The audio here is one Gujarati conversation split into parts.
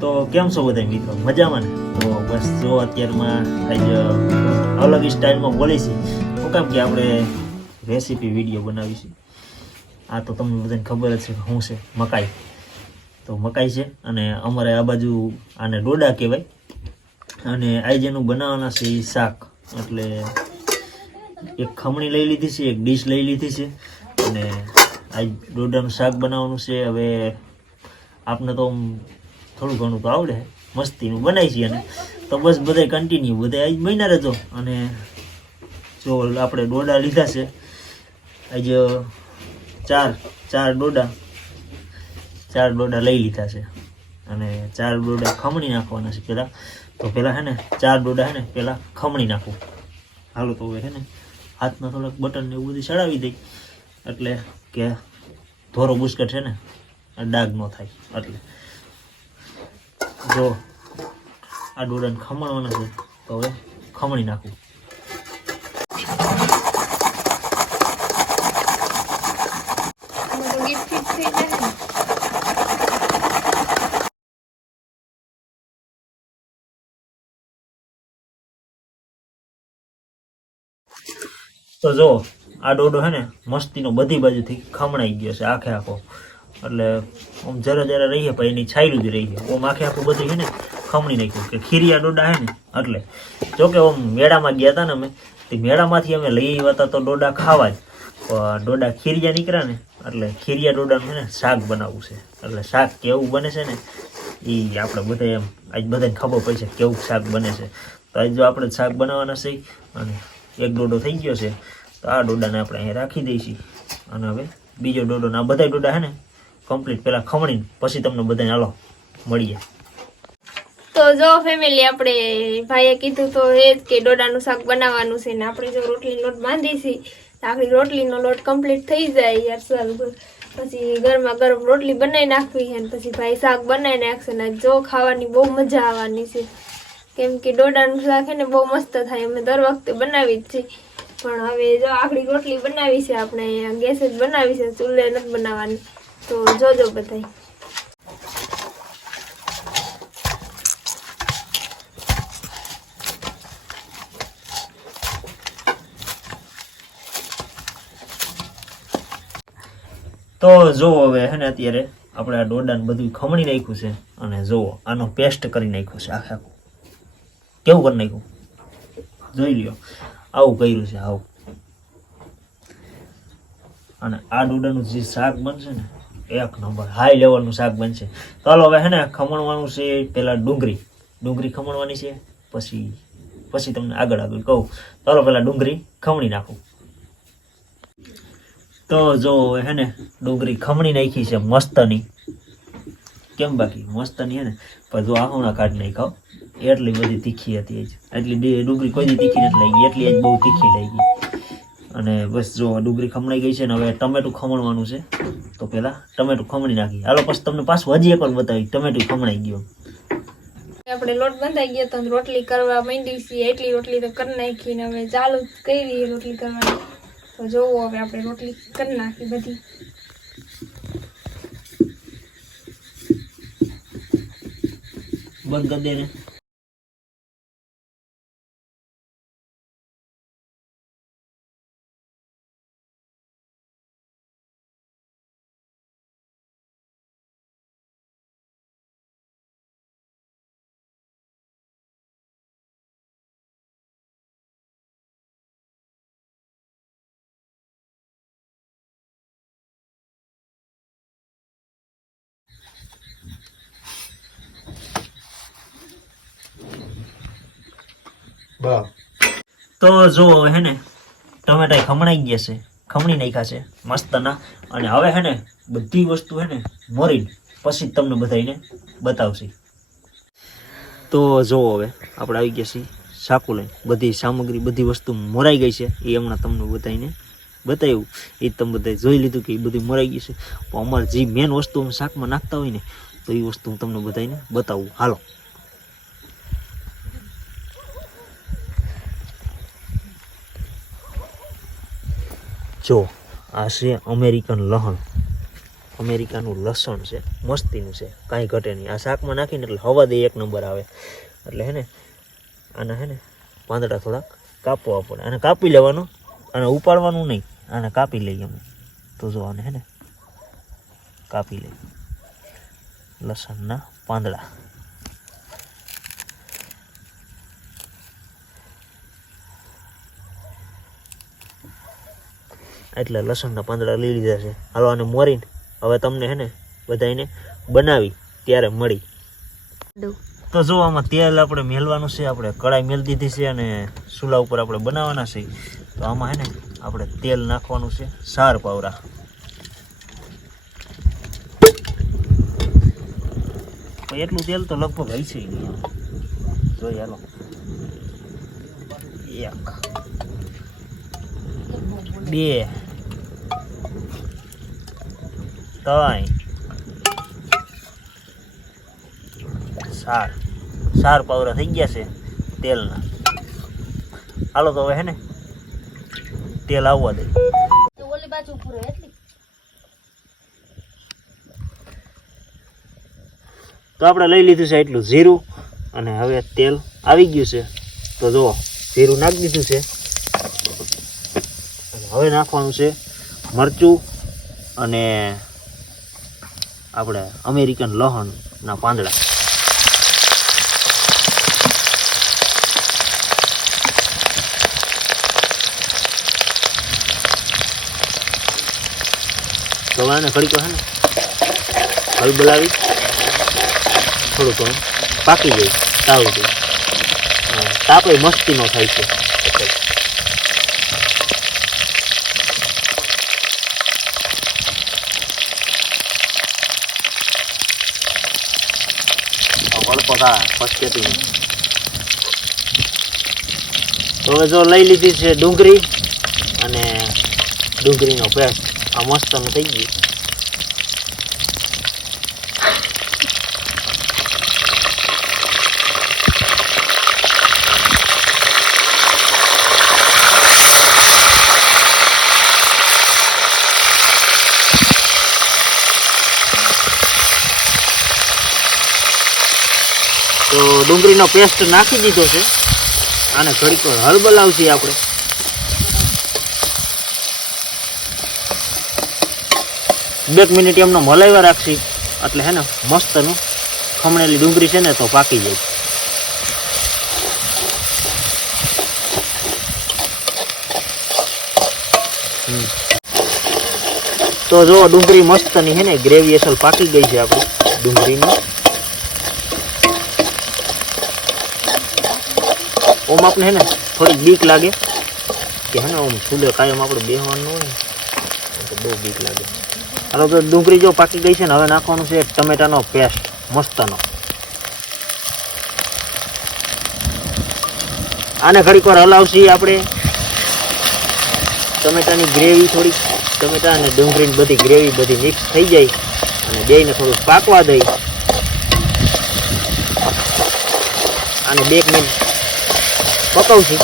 તો કેમ છો બધા મિત્રો? મજામાં ને? તો બસ જો અત્યારમાં આજ અલગ સ્ટાઇલમાં બોલી છે શું કામ કે આપણે રેસીપી વીડિયો બનાવીશું આ તો તમને બધાને ખબર જ છે શું છે? મકાઈ. તો મકાઈ છે અને અમારે આ બાજુ આને ડોડા કહેવાય. અને આજ એનું બનાવવાના છે એ શાક. એટલે એક ખમણી લઈ લીધી છે, એક ડીશ લઈ લીધી છે. અને આજ ડોડાનું શાક બનાવવાનું છે. હવે આપને તો થોડું ઘણું તો આવડે, મસ્તીનું બનાવી છીએ અને તો બસ બધે કન્ટિન્યુ બધે આજ મહિના રહેજો. અને જો આપણે ડોડા લીધા છે, આજ ચાર ચાર ડોડા ચાર ડોડા લઈ લીધા છે. અને ચાર ડોડા ખમણી નાખવાના છે પહેલાં તો પહેલાં હે ને, ચાર ડોડા હે ને પહેલાં ખમણી નાખું. હાલો તો હવે હે ને, હાથમાં થોડાક બટન ને એવું બધું ચડાવી દઈ. એટલે કે ધોરો બુસ્કટ છે ને ડાઘ ન થાય, એટલે. જો આ ડોડાને ખમણવાના છે. તો હવે ખમણી નાખું. તો જો આ ડોડો હે ને મસ્તીનો બધી બાજુથી ખમણાઈ ગયો છે. આખે આખો. એટલે આમ જરા જરા રહીએ પણ એની છાયલું જ રહીએ. ઓમ આખે આખું બધું છે ને ખમણી નાખ્યું કે ખીરિયા ડોડા હે ને એટલે જોકે ઓમ મેળામાં ગયા હતા ને અમે, તે મેળામાંથી અમે લઈ આવ્યા હતા તો ડોડા ખાવા જ ડોડા ખીરિયા નીકળ્યા ને એટલે ખીરિયા ડોડાનું છે ને શાક બનાવવું છે. એટલે શાક કેવું બને છે ને એ આપણે બધા એમ આજ બધાને ખબર પડશે કેવું શાક બને છે. તો આજ જો આપણે શાક બનાવવાના છે અને એક ડોડો થઈ ગયો છે, તો આ ડોડાને આપણે અહીંયા રાખી દઈશું. અને હવે બીજો ડોડો ને બધા ડોડા હે ને કમ્પ્લીટ પહેલાં ખમણી પછી તમને બધાને હાલો, મળીએ. તો જો ફેમિલી આપણે ભાઈએ કીધું તો એ જ કે ડોડાનું શાક બનાવવાનું છે ને આપણે જો રોટલી લોટ બાંધીશી તો આપણી રોટલીનો લોટ કમ્પ્લીટ થઈ જાય યાર સારું પછી ગરમા ગરમ રોટલી બનાવી નાખવી છે પછી ભાઈ શાક બનાવી નાખશે ને જો ખાવાની બહુ મજા આવવાની છે. કેમ કે ડોડાનું શાક છે ને બહુ મસ્ત થાય, અમે દર વખતે બનાવી જ છીએ પણ હવે જો આખડી રોટલી બનાવી છે, આપણે ગેસે જ બનાવી છે, ચૂલે નથી બનાવવાની. તો જોજો બધાય. તો જુઓ હવે હે ને અત્યારે આપણે આ ડોડાને બધું ખમણી નાખ્યું છે અને જુઓ આનો પેસ્ટ કરી નાખ્યો છે આખે આખું. કેવું કરી નાખ્યું? જોઈ લ્યો. આવું કર્યું છે, આવું. અને આ ડોડાનું જે શાક બનશે ને એક નંબર હાઈ લેવલનું શાક બનશે. ચાલો હવે હે ને, ખમણવાનું છે પહેલાં ડુંગળી. ડુંગળી ખમણવાની છે, પછી પછી તમને આગળ આગળ કહું. ચાલો પહેલાં ડુંગળી ખમણી નાખું. તો જો હે ને, ડુંગળી ખમણી નાખી છે, મસ્તની. કેમ બાકી? મસ્તની હે ને. પણ જો આંખોના કાઢ નહીં ખાવ એટલી બધી તીખી હતી એટલી ડુંગળી કોઈ તીખી નથી લાગી. એટલી જ બહુ તીખી લાગી. અને બસ જો ડુંગળી ખમણાઈ ગઈ છે ને હવે ટમેટું ખમણવાનું છે. તો પહેલાં ટમેટું ખમણી નાખી હાલો પછી તમને પાછું હજી એક વાર બતાવી ટમેટું ખમણાઈ ગયું. આપણે લોટ બંધાઈ ગયો તો રોટલી કરવા માંડી છીએ. એટલી રોટલી તો કરી નાખી ને હવે ચાલુ કરી રોટલી કરવાની. તો જોવો હવે આપણે રોટલી કરી નાખી બધી. બંધ કરી દે ને. તો જો હે ને ટમેટા ખમણાઈ ગયા છે, ખમણી નાખ્યા છે, મસ્તના. અને હવે હે ને, બધી વસ્તુ હે ને મોરી પછી તમને બધાને બતાવશે. તો જો હવે, આપણે આવી ગયા છીએ સાકુ લઈને. બધી સામગ્રી, બધી વસ્તુ મોરાઈ ગઈ છે. એ હમણાં તમને બધાને બતાવ્યું. એ તમે બધા જોઈ લીધું કે એ બધી મોરાઈ ગઈ છે. પણ અમારે જે મેન વસ્તુ અમે શાકમાં નાખતા હોય ને, તો એ વસ્તુ હું તમને બધાને બતાવું. હાલો. જો, આ છે અમેરિકન લહણ. અમેરિકાનું લસણ છે, મસ્તીનું છે, કાંઈ ઘટે નહીં. આ શાકમાં નાખીને એટલે હવા દે, એક નંબર આવે. એટલે હે ને, આને હે ને, પાંદડા થોડાક કાપવા પડે. આને કાપી લેવાનું અને ઉપાડવાનું નહીં. આને કાપી લઈએ અમે. તો જો આને હે ને, કાપી લઈએ. લસણના પાંદડા. એટલે લસણના પાંદડા લઈ લીધા છે. હાલો આને મોરીને હવે તમને હે ને બધાને બનાવી ત્યારે મળી. તો જો આમાં તેલ આપણે મેલવાનું છે, આપણે કડાઈ મેળ દીધી છે અને ચૂલા ઉપર આપણે બનાવવાના છે. તો આમાં હે ને આપણે તેલ નાખવાનું છે, સાર પાવરા. એટલું તેલ તો લગભગ હશે છે હાલો. એક, બે ત્રણ સાર સાર પાવરા થઈ ગયા છે તેલના. હાલો તો હવે હે ને તેલ આવવા દે. તો આપણે લઈ લીધું છે એટલું જીરું અને હવે તેલ આવી ગયું છે. તો જુઓ જીરું નાખી દીધું છે. હવે નાખવાનું છે મરચું અને આપણે અમેરિકન લહણના પાંદડા. તો ખડી આને ને હે ને હલબલાવી થોડું ઘણું પાકી જાય તાવ તાપે મસ્તીનો થાય છે. વળપો થા તો હવે જો લઈ લીધી છે ડુંગળી અને ડુંગળીનો પેસ્ટ આ મસ્ત થઈ ગયું તો ડુંગળીનો પેસ્ટ નાખી દીધો છે. આને ઘડીક હળબલાવશી આપણે. બે મિનિટ એમનો મલાઈવા રાખશી. એટલે હે ને મસ્તનું ખમણેલી ડુંગળી છે ને તો પાકી જાય. તો જો ડુંગળી મસ્તની હે ને ગ્રેવી અસલ પાકી ગઈ છે આપણી ડુંગળીની. ઓમ આપણે હે ને થોડીક બીક લાગે. કે હે ને ઓમ ફૂલે કાયમ આપણે બેહવાનું હોય ને, તો બહુ બીક લાગે. હાલો, તો ડુંગળી જો પાકી ગઈ છે ને, હવે નાખવાનું છે ટમેટાનો પેસ્ટ, મસ્તનો. આને ઘડીક વાર હલાવશી આપણે. ટમેટાની ગ્રેવી થોડીક, ટમેટા અને ડુંગળીની બધી ગ્રેવી બધી મિક્સ થઈ જાય અને બેને થોડું પાકવા દઈ. અને બે મિનિટ પકવશું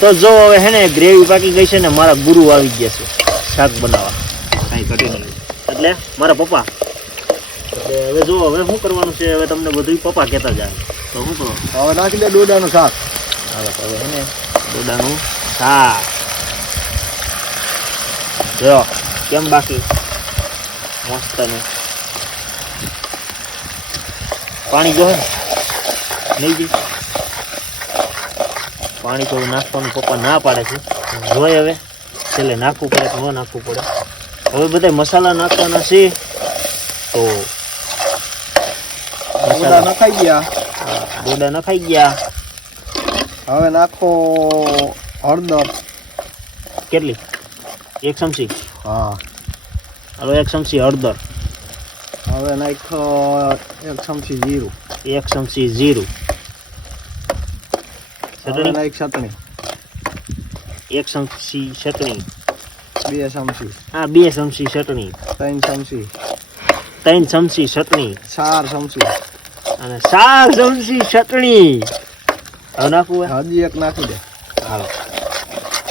તો જો હવે હે ને ગ્રેવી પાકી ગઈ છે ને મારા ગુરુ આવી ગયા છે શાક બનાવવા. કાંઈ ઘટી નહીં એટલે મારા પપ્પા. એટલે હવે જો હવે શું કરવાનું છે? હવે તમને બધું પપ્પા કહેતા જાય. તો શું કરો? હવે નાખી દે ડોડાનું શાક. હવે હવે હે ને દોડાનું શાક. જો કેમ બાકી? મસ્ત ને પાણી જો હે ને. નહીં જી પાણી થોડું નાખવાનું પપ્પા ના પાડે છે. જોઈ હવે છેલ્લે નાખવું પડે કે ન નાખવું પડે. હવે બધા મસાલા નાખવાના છે. તો મસાલા. નખાઈ ગયા. ડોડા નખાઈ ગયા. હવે નાખો હળદર. કેટલી? એક ચમચી? હા. હવે એક ચમચી હળદર. હવે નાખો એક ચમચી જીરું. એક ચમચી જીરું. હવે એક નાખ એક ચમચી ચટણી બે ચમચી હા બે ચમચી ચટણી ત્રણ ચમચી ત્રણ ચમચી ચટણી ચાર ચમચી અને ચાર ચમચી ચટણી હવે નાખવું હજી એક નાખી દે. હાલો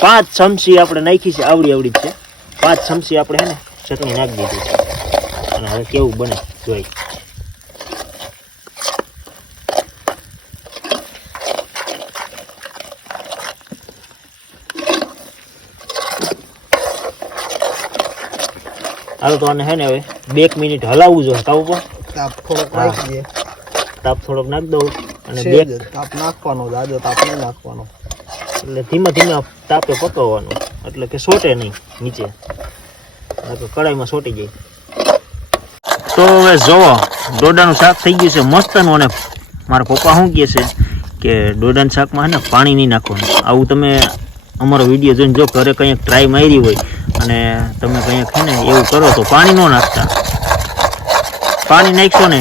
પાંચ ચમચી આપણે નાખી છે આવડી આવડી છે. પાંચ ચમચી આપણે હે ને ચટણી નાખી દીધી છે. અને હવે કેવું બને જોઈ. હાલો તો આને હે ને હવે બે એક મિનિટ હલાવવું જોઈએ. તાવ ઉપર તાપ થોડોક હા. નાખી તાપ થોડોક નાખી દઉં અને બે તાપ નાખવાનો જાજો તાપ નહીં નાખવાનો. એટલે ધીમે ધીમે તાપે પકવવાનો. એટલે કે સોટે નહીં નીચે. કડાઈમાં સોટી જાય. તો હવે જોવો ડોડાનું શાક થઈ ગયું છે મસ્તનું અને મારા પપ્પા શું કહે છે કે ડોડાના શાકમાં છે ને પાણી નહીં નાખવાનું. આવું તમે અમારો વીડિયો જોઈને જો ઘરે કંઈક ટ્રાય મારી હોય અને તમે કંઈક છે ને એવું કરો તો પાણી ન નાખતા. પાણી નાખશો ને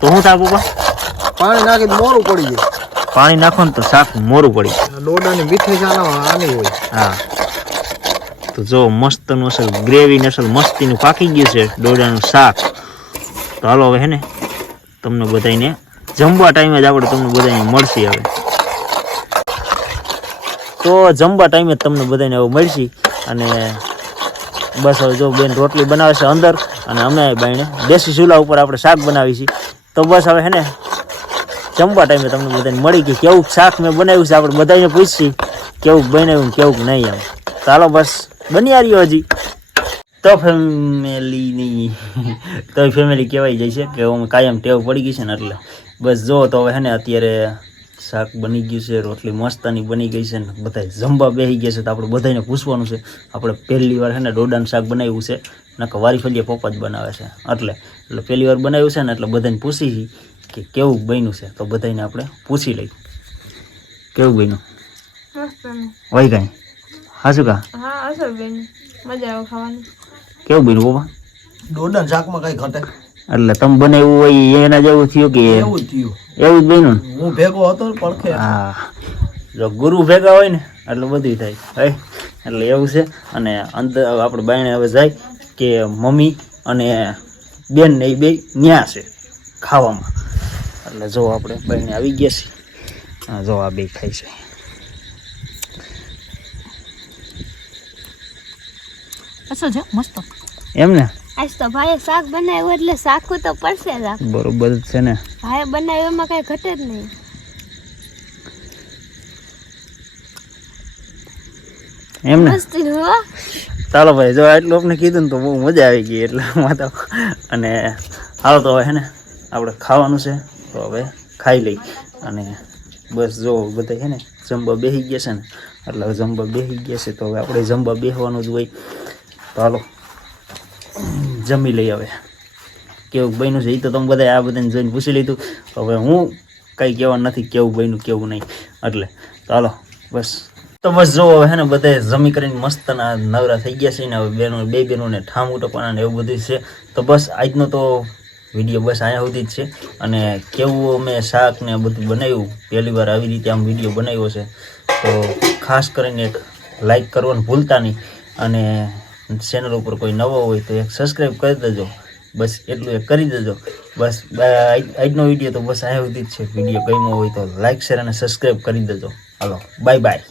તો શું થાય પપ્પા પાણી નાખી મોરું પડી જાય પાણી નાખો ને તો શાક મોરું પડી જાય આ ડોડાની મીઠી આના આની હોય. હા. તો જો મસ્ત અસલ ગ્રેવી નસલ મસ્તીનું પાકી ગયું છે ડોડાનું શાક. તો હાલો હવે હે ને તમને બધાને જમવા ટાઈમે જ આપણે તમને બધાને મળશે હવે. તો જમવા ટાઈમે તમને બધાને હવે મળશે. અને બસ હવે જો બેન રોટલી બનાવે છે અંદર, અને અમે બાઈને દેશી ચૂલા ઉપર આપણે શાક બનાવી છીએ તો બસ હવે હે ને, જમવા ટાઈમે તમને બધાને મળી કે કેવું શાક મેં બનાવ્યું છે આપણે બધાને પૂછીએ કેવું બનાવ્યું કેવું નહીં આમ ચાલો બસ, બની રહ્યો હજી. તો ફેમિલીની તો ફેમિલી કહેવાય જાય છે કે હું કાયમ ટેવ પડી ગઈ છે ને એટલે. બસ જો તો હવે હે ને અત્યારે શાક બની ગયું છે રોટલી મસ્તાની બની ગઈ છે ને બધા જમવા બેસી ગયા છે તો આપણે બધાને પૂછવાનું છે. આપણે પહેલી વાર છે ને ડોડાનું શાક બનાવ્યું છે નકર વારી ફળીએ પપ્પા જ બનાવે છે. એટલે એટલે પહેલી વાર બનાવ્યું છે ને એટલે બધાને પૂછી કે કેવું બન્યું છે. તો બધાને આપણે પૂછી લઈ કેવું બન્યું? હોય કાંઈ? હાશું કા? હા મજા આવે ખાવાની. કેવું બન્યું પપ્પા? ડોડાના શાકમાં કઈ ઘટે? એટલે તમે બનાવ્યું હોય એના જેવું થયું કે એવું થયું. એવું જ બન્યું હું ભેગો હતો પડખે. હા. જો ગુરુ ભેગા હોય ને એટલે બધું થાય. હે? એટલે એવું છે. અને અંદર આપણે બાયણે હવે જાય કે મમ્મી અને બેન ને એ બે ન્યા છે ખાવામાં. એટલે જો આપણે બાયણે આવી ગયા છીએ જો આ બે ખાય છે. અસલ છે મસ્ત. એમ ને? આજ તો ભાઈએ શાક બનાવ્યું એટલે શાકું તો પડશે જ આ. બરોબર જ છે ને. ભાઈએ બનાવ્યું એમાં કઈ ઘટે જ નહીં. એમ ને? મસ્ત હો. ચાલો ભાઈ જો આટલું આપણે કીધું ને તો બહુ મજા આવી ગઈ એટલે માતા અને હાલો તો હવે હે ને આપણે ખાવાનું છે તો હવે ખાઈ લઈ. અને બસ જો બધા હે ને જમવા બેસી ગયા છે ને એટલે હવે જમવા બેસી ગયા છે તો હવે આપણે જમવા બેસવાનું જ હોય. તો હાલો. જમી લઈ હવે. કેવું બન્યું છે? એ તો તમે બધા આ બધાને જોઈને પૂછી લીધું. હવે હું કંઈ કહેવા નથી કેવું બન્યું, કેવું નહીં. એટલે ચાલો બસ. તો બસ જો હવે ને બધા જમી કરીને મસ્તના નવરા થઈ ગયા છે ને હવે બેનો, બે બહેનોને ઠામ ઉટપણા ને એવું બધું છે. તો બસ, આજનો તો વીડિયો બસ અહીંયા સુધી જ છે. અને કેવું અમે શાક ને બધું બનાવ્યું? પહેલી વાર આવી રીતે આમ વીડિયો બનાવ્યો છે. તો ખાસ કરીને એક લાઈક કરવાનું ભૂલતા નહીં. અને ચેનલ ઉપર કોઈ નવો હોય તો એક સબસ્ક્રાઈબ કરી દેજો. બસ એટલું એક કરી દેજો. બસ આજનો વીડિયો તો બસ આ સુધી જ છે. વીડિયો ગમ્યો હોય તો લાઈક શેર અને સબસ્ક્રાઈબ કરી દેજો. હાલો બાય બાય